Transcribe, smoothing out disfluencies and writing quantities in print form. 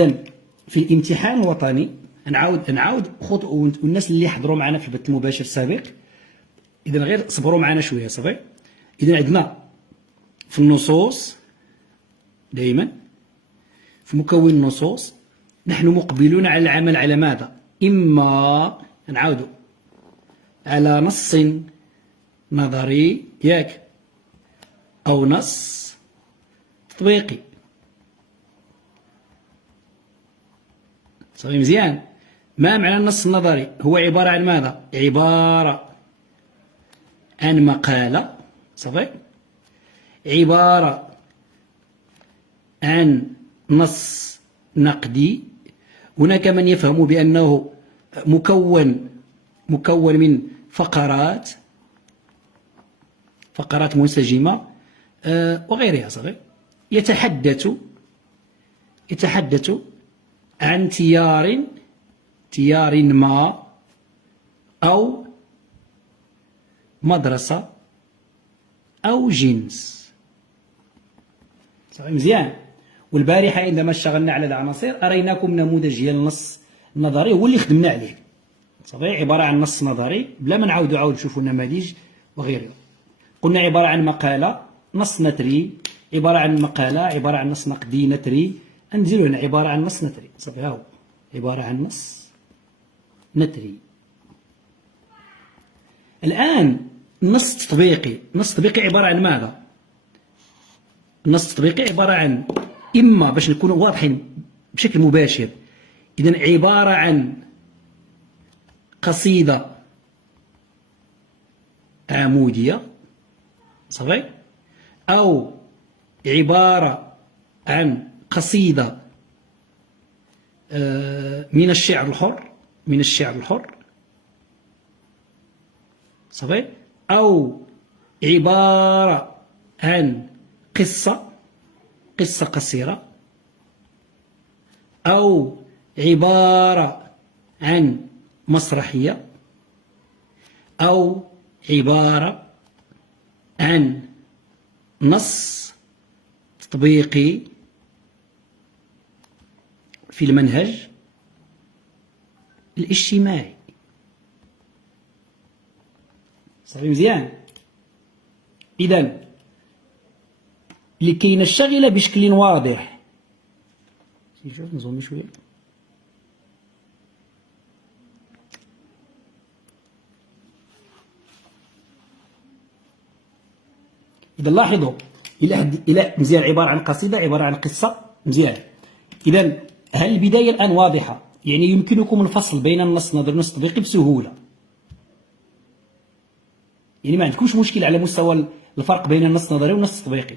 إذا في الامتحان الوطني نعاود والناس اللي حضروا معنا في البث المباشر السابق، إذا غير صبروا معنا شوية صافي. إذا عندنا في النصوص دائما في مكون النصوص نحن مقبلون على العمل على ماذا؟ إما نعاودوا على نص نظري ياك أو نص تطبيقي. صافي مزيان. ما معنى النص النظري؟ هو عبارة عن ماذا؟ عبارة عن مقالة صافي، عبارة عن نص نقدي. هناك من يفهم بأنه مكون من فقرات منسجمة وغيرها صافي. يتحدث عن تيار ما أو مدرسة أو جنس. صافي مزيان. والبارحة عندما اشتغلنا على العناصر أريناكم نموذج ديال النص النظري هو اللي خدمنا عليه صافي، عبارة عن نص نظري بلا ما نعاودوا نشوفوا النماذج وغيرها. قلنا عبارة عن مقالة نص نثري، عبارة عن مقالة عبارة عن نص نقدي نثري، نزيدو هنا عبارة عن نص نثري صافي. ها هو عبارة عن نص نثري. الآن النص التطبيقي، النص التطبيقي عبارة عن ماذا؟ النص التطبيقي عبارة عن إما باش نكونوا واضحين بشكل مباشر، إذن عبارة عن قصيدة عمودية صافي، أو عبارة عن قصيدة من الشعر الحر صافي، أو عبارة عن قصة قصيرة، أو عبارة عن مسرحية، أو عبارة عن نص تطبيقي في المنهج الاجتماعي. صافي مزيان. إذن لكي نشتغل بشكل واضح، نزوم شوية. إذا لاحظوا إلى مزيان عبارة عن قصيدة عبارة عن قصة مزيان. إذن هل البداية الآن واضحة؟ يعني يمكنكم الفصل بين النص النظري والنص التطبيقي بسهولة، يعني ما عندكمش مشكلة على مستوى الفرق بين النص النظري والنص التطبيقي.